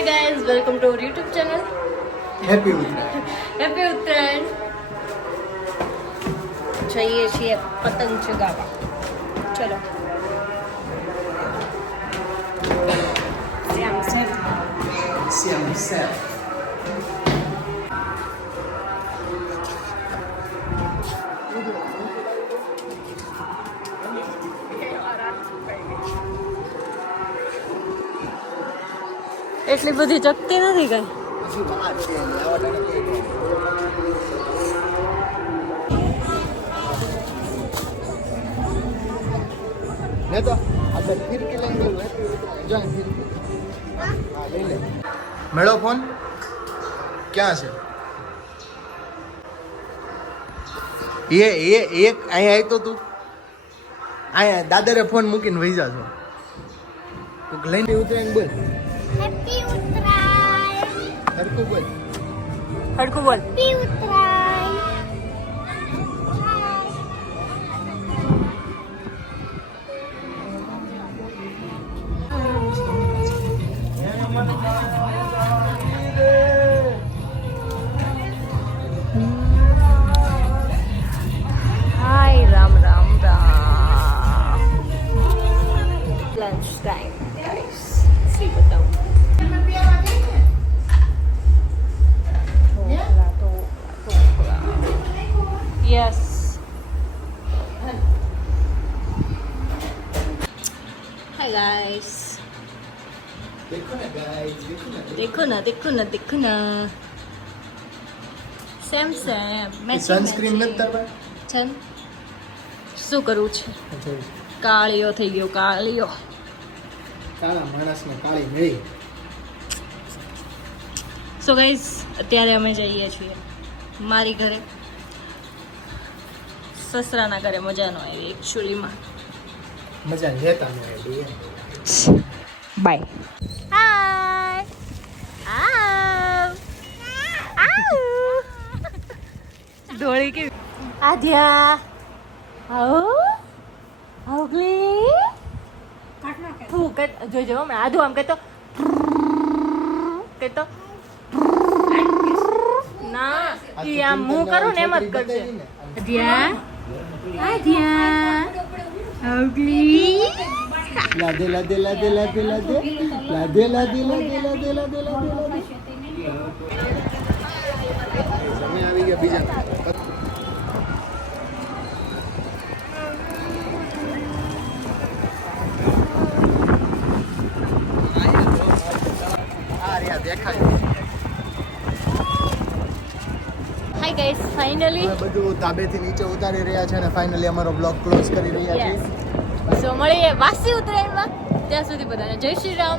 Hi guys, welcome to our YouTube channel. Happy Uttarayan. Happy Uttarayan. જઈએ છીએ પતંગ ચગાવવા. ચલો. શ્યામ સેમ. એટલી બધી ચકતી નથી કઈ. હજી વાર છે આવા ટાઈમે કોઈ ને તો આપણે ફિરકી લઈને ગયું હેપી ઉત્તરાયણ. જો અહીં ફિરકી. હા લઈ લે. મેળો ફોન ક્યાં છે? એક અહીંયા આવી તો તું અહીંયા દાદરે ફોન મૂકીને વહી જાજો. તું લઈને ઉતરાયણ બોલ. હેપી ઉત્તરાયણ. હરકું બોલ. હડકું બોલ. Happy Uttarayan. Hi Ram Ram Ram. Lunch time guys. See બતાવું. યસ. Hi guys. देखो ना गाइस, देखो ना. देखो ना देखो ना देखो ना. Same same. સનસ્ક્રીન નથી તારા છે ને? શું કરવું છે? પાસે? કાળિયો થઈ ગયો કાળિયો. કાળા માણસને કાળી મળી. સો ગાઈઝ, અત્યારે અમે જઈએ છીએ મારી ઘરે. સસરાના ઘરે મજા નો આવી એકચ્યુઅલીમાં. મજા લેતા ન આવી. બાય. હાય. આવ. આવ. ડોળી કે આધ્યા. આવો. આવગલી. તું કે જોજો હમણાં આધું આમ કહેતો કહેતો ના ઈ આમ હું કરું ને એમ જ કરશે. આધ્યા. આધ્યા. આવગલી. લાદે લાદે લાદે લાદે લાદે લાદે લાદે લાદે લાદે લાદે લાદે. સમય આવી ગયા બીજા. હાય ગાઈસ, ફાઇનલી બધું ધાબેથી નીચે ઉતારી રહ્યા છે અને ફાઇનલી અમારો બ્લોગ ક્લોઝ કરી રહ્યા છીએ. સો મળીએ વાસી ઉત્તરાયણમાં. ત્યાં સુધી બધાને જય શ્રી રામ.